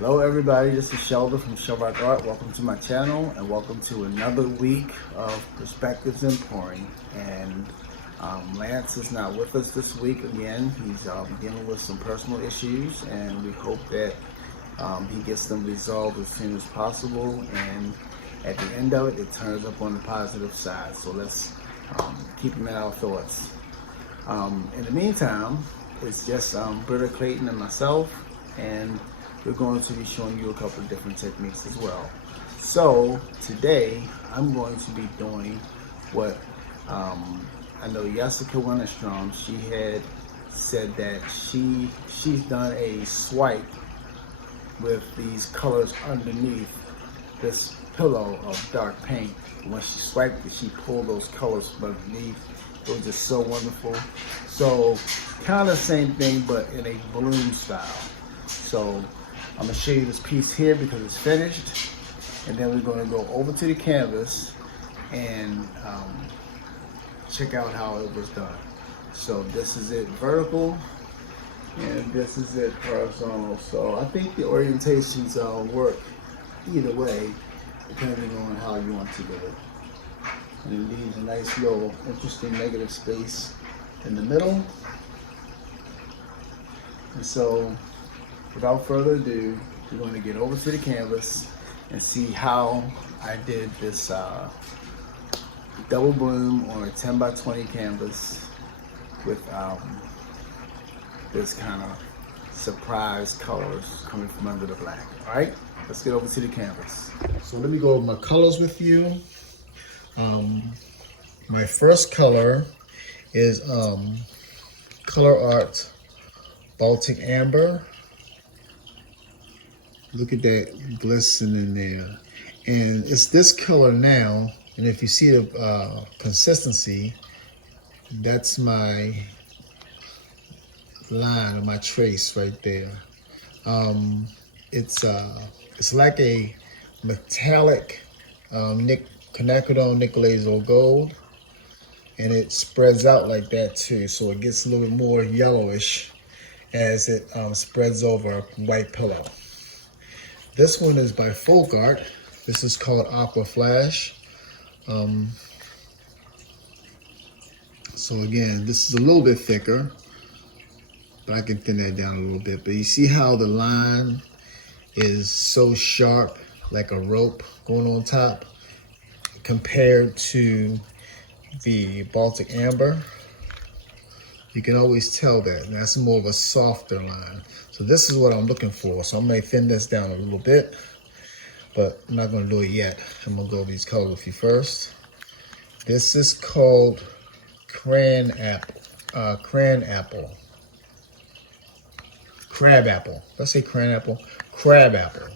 Hello everybody, this is Shelleeart from Shelleeart Art. Welcome to my channel and welcome to another week of Perspectives and Pouring. And Lance is not with us this week again. He's dealing with some personal issues and we hope that he gets them resolved as soon as possible, and at the end of it, it turns up on the positive side. So let's keep him in our thoughts. In the meantime, it's just Britta Clayton and myself, and we're going to be showing you a couple of different techniques as well. So today I'm going to be doing what I know Jessica Winterstrom, she had said that she's done a swipe with these colors underneath this pillow of dark paint. When she swiped it, she pulled those colors from underneath. It was just so wonderful. So kind of same thing, but in a balloon style. So I'm gonna show you this piece here because it's finished, and then we're gonna go over to the canvas and check out how it was done. So this is it vertical, and this is it horizontal. So I think the orientations work either way, depending on how you want to do it. And it leaves a nice little interesting negative space in the middle. And so without further ado, we're going to get over to the canvas and see how I did this double bloom on a 10 by 20 canvas with this kind of surprise colors coming from under the black. All right, let's get over to the canvas. So let me go over my colors with you. My first color is ColourArte Baltic Amber. Look at that glisten in there. And it's this color now, and if you see the consistency, that's my line or my trace right there. It's like a metallic quinacridone nickel gold, and it spreads out like that too, so it gets a little bit more yellowish as it spreads over a white pillow. This one is by Folk Art. This is called Aqua Flash. So again, this is a little bit thicker, but I can thin that down a little bit. But you see how the line is so sharp, like a rope going on top, compared to the Baltic Amber. You can always tell that, and that's more of a softer line. So this is what I'm looking for. So I'm gonna thin this down a little bit, but I'm not gonna do it yet. I'm gonna go over these colors with you first. This is called crab apple. Let's say crab apple.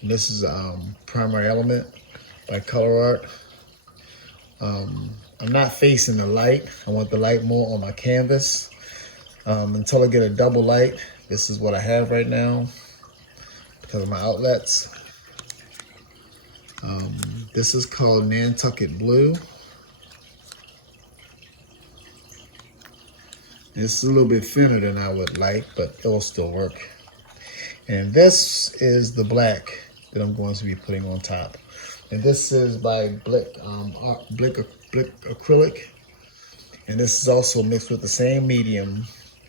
And this is Primary Element by ColourArte. I'm not facing the light. I want the light more on my canvas. Until I get a double light, this is what I have right now because of my outlets. This is called Nantucket Blue. It's a little bit thinner than I would like, but it will still work. And this is the black that I'm going to be putting on top. And this is by Blickrylic. And this is also mixed with the same medium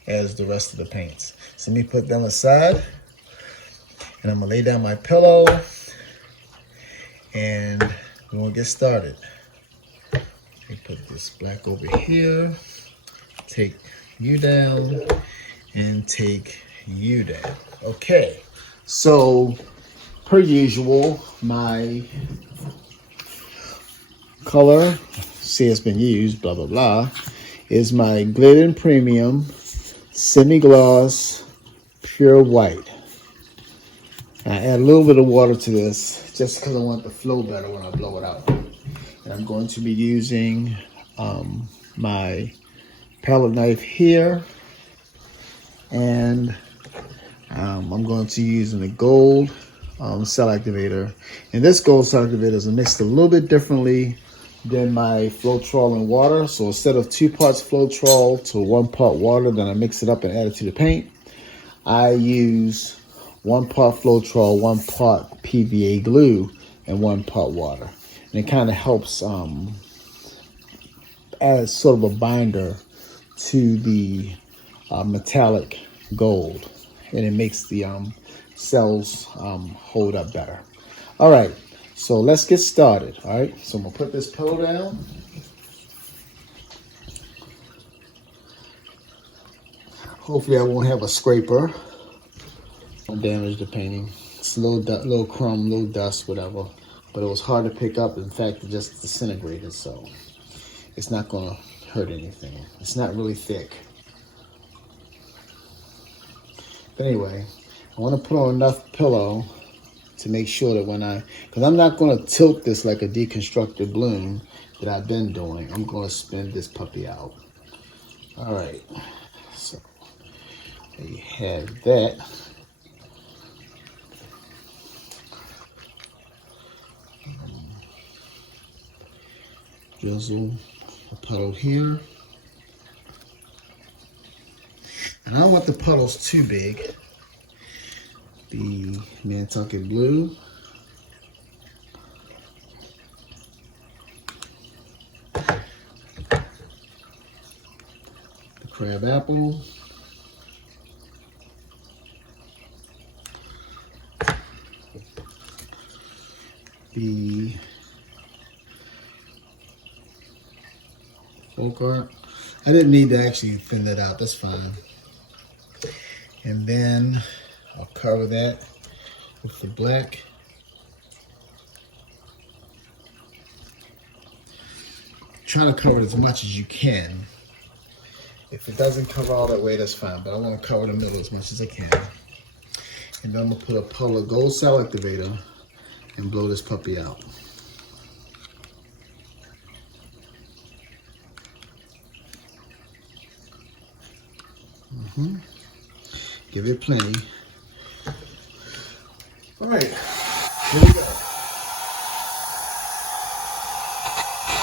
as the rest of the paints. So let me put them aside, and I'm gonna lay down my pillow, and we're gonna get started. Let me put this black over here, take you down, and take you down. Okay, so per usual, my color, see it's been used, blah, blah, blah, is my Glidden Premium Semi-Gloss Pure White. I add a little bit of water to this just because I want it to flow better when I blow it out. And I'm going to be using my palette knife here, and I'm going to use a gold cell activator. And this gold cell activator is mixed a little bit differently than my Floetrol and water. So instead of 2 parts Floetrol to 1 part water, then I mix it up and add it to the paint. I use 1 part Floetrol, 1 part PVA glue, and 1 part water. And it kind of helps as sort of a binder to the metallic gold, and it makes the cells hold up better. All right, so let's get started. All right, so I'm gonna put this pillow down. Hopefully I won't have a scraper. Don't damage the painting. It's a little crumb, little dust, whatever. But it was hard to pick up. In fact, it just disintegrated, so it's not gonna hurt anything. It's not really thick. But anyway, I want to put on enough pillow to make sure that because I'm not going to tilt this like a deconstructed balloon that I've been doing. I'm going to spin this puppy out. All right, so there you have that. Drizzle a puddle here. And I don't want the puddles too big. The Nantucket blue. The crab apple. The Folk-Art. I didn't need to actually thin that out, that's fine. And then I'll cover that with the black. Try to cover it as much as you can. If it doesn't cover all that way, that's fine, but I want to cover the middle as much as I can. And then I'm going to put a puddle of gold cell activator and blow this puppy out. Give it plenty. All right, here we go.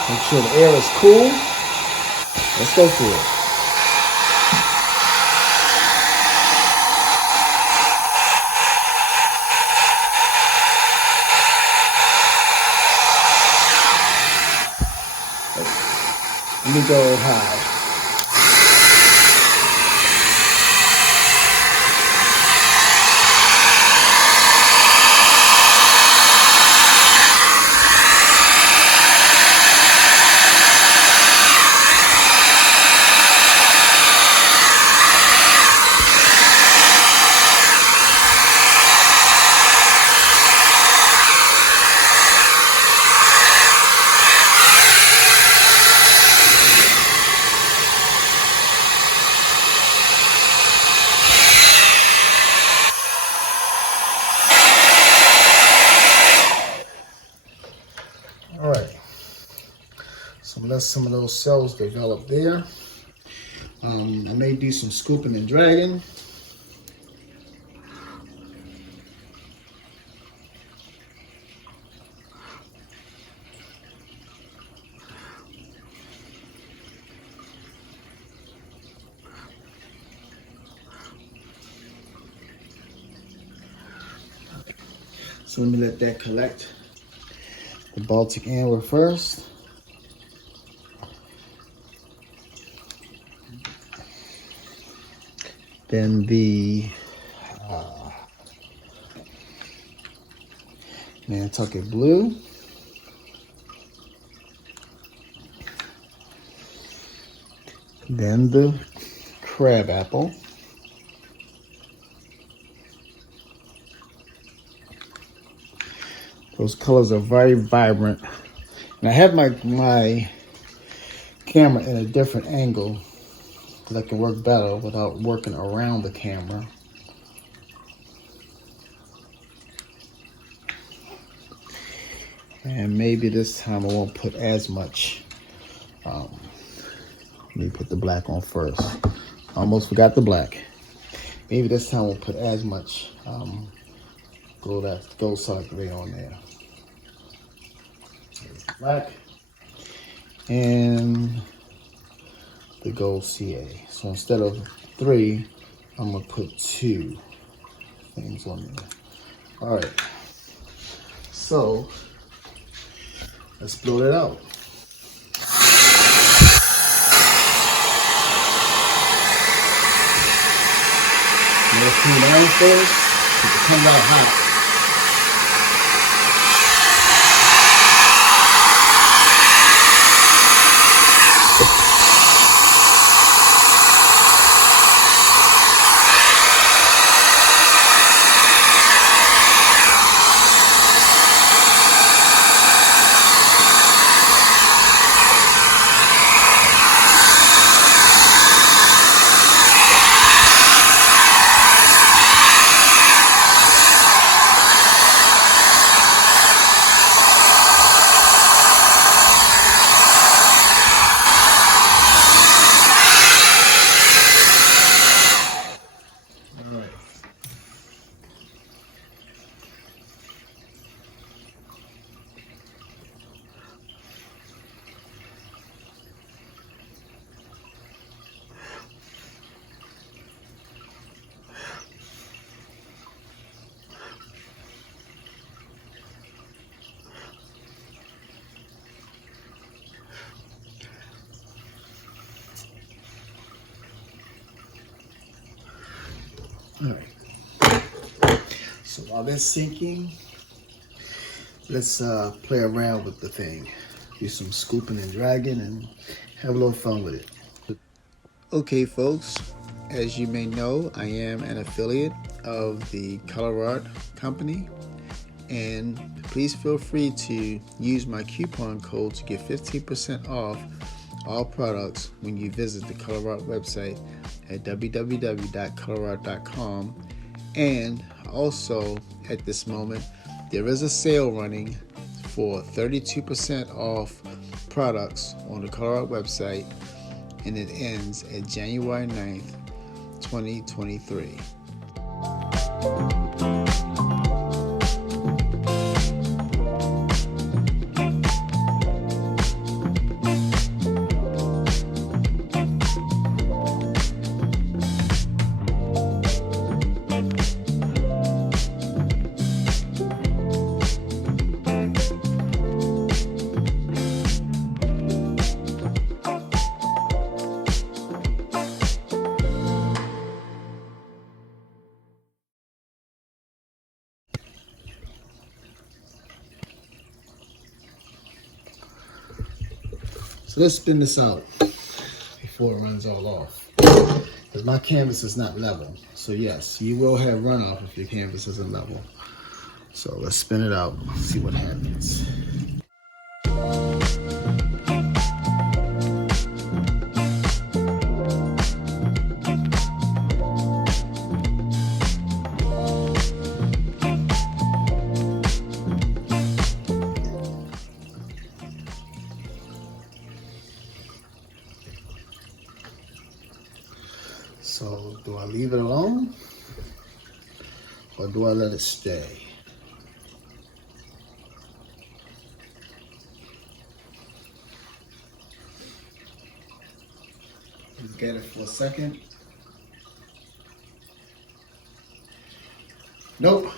Make sure the air is cool. Let's go through it. Let me go high. Let some of those cells develop there. I may do some scooping and dragging. So let me let that collect. The Baltic amber first. Then the Nantucket blue. Then the crab apple. Those colors are very vibrant. And I have my camera in a different angle because I can work better without working around the camera. And maybe this time I won't put as much. Let me put the black on first. Almost forgot the black. Maybe this time we'll put as much gold circuit on there. Black and the gold CA. So instead of 3, I'm gonna put 2. I think seams on there. All right, so let's blow it out. You'll clean down first, it comes out hot. All right, so while that's sinking, let's play around with the thing. Do some scooping and dragging and have a little fun with it. Okay, folks, as you may know, I am an affiliate of the ColourArte company, and please feel free to use my coupon code to get 15% off all products when you visit the ColourArte website at www.colorart.com. And also at this moment there is a sale running for 32% off products on the ColourArte website, and it ends at January 9th, 2023. So let's spin this out before it runs all off, because my canvas is not level. So yes, you will have runoff if your canvas isn't level. So let's spin it out and see what happens. So do I leave it alone or do I let it stay? Look at it for a second. Nope,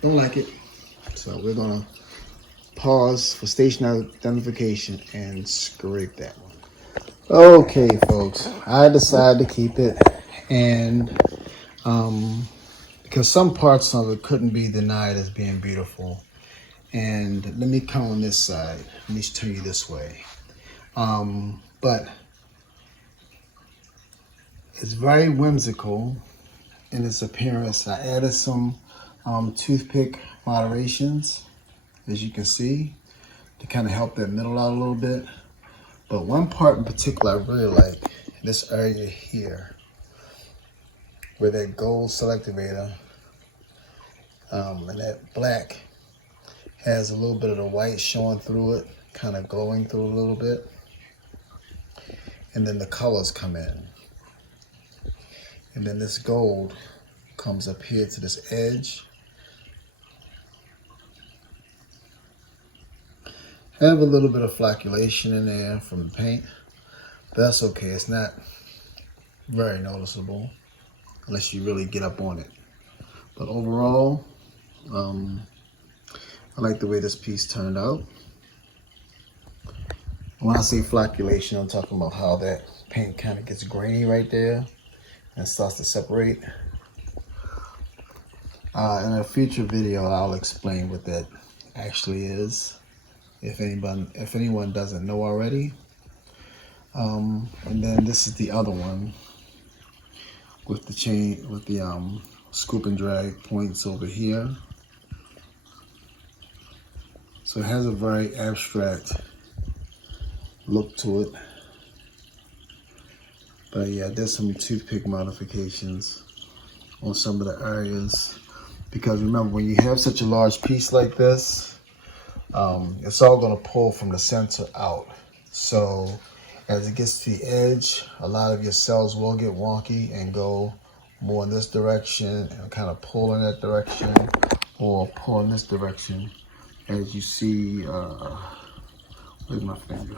don't like it. So we're gonna pause for station identification and scrape that one. Okay, folks, I decided to keep it, and because some parts of it couldn't be denied as being beautiful. And let me come on this side. Let me turn you this way. But it's very whimsical in its appearance. I added some toothpick moderations, as you can see, to kind of help that middle out a little bit. But one part in particular I really like, this area here, where that gold selectivator and that black has a little bit of the white showing through it, kind of glowing through a little bit. And then the colors come in. And then this gold comes up here to this edge. Have a little bit of flocculation in there from the paint, but that's okay. It's not very noticeable unless you really get up on it. But overall, I like the way this piece turned out. When I say flocculation, I'm talking about how that paint kind of gets grainy right there and starts to separate. In a future video, I'll explain what that actually is, if anyone doesn't know already. And then this is the other one with the chain, with the scoop and drag points over here. So it has a very abstract look to it. But yeah, there's some toothpick modifications on some of the areas. Because remember, when you have such a large piece like this, it's all going to pull from the center out. So as it gets to the edge, a lot of your cells will get wonky and go more in this direction and kind of pull in that direction, or pull in this direction. As you see, where's my finger?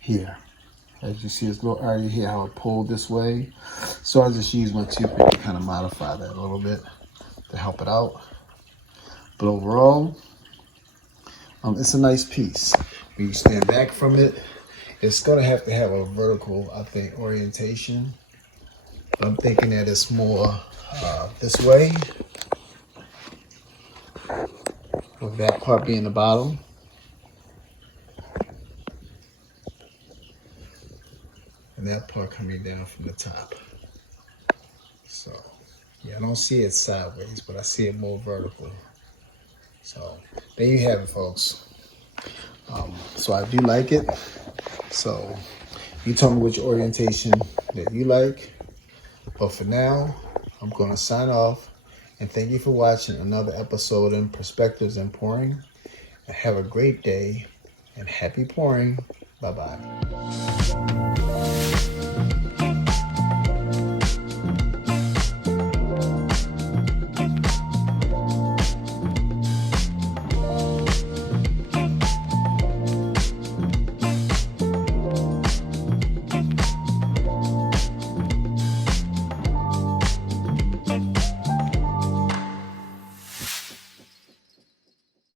Here. As you see this little area here, how it pulled this way. So I just use my toothpick to kind of modify that a little bit to help it out. But overall, it's a nice piece. When you stand back from it, it's going to have a vertical, I think, orientation. But I'm thinking that it's more this way, with that part being the bottom. And that part coming down from the top. So, yeah, I don't see it sideways, but I see it more vertical. So, there you have it, folks. So I do like it. So, you tell me which orientation that you like. But for now, I'm going to sign off. And thank you for watching another episode in Perspectives in Pouring. And have a great day and happy pouring. Bye-bye.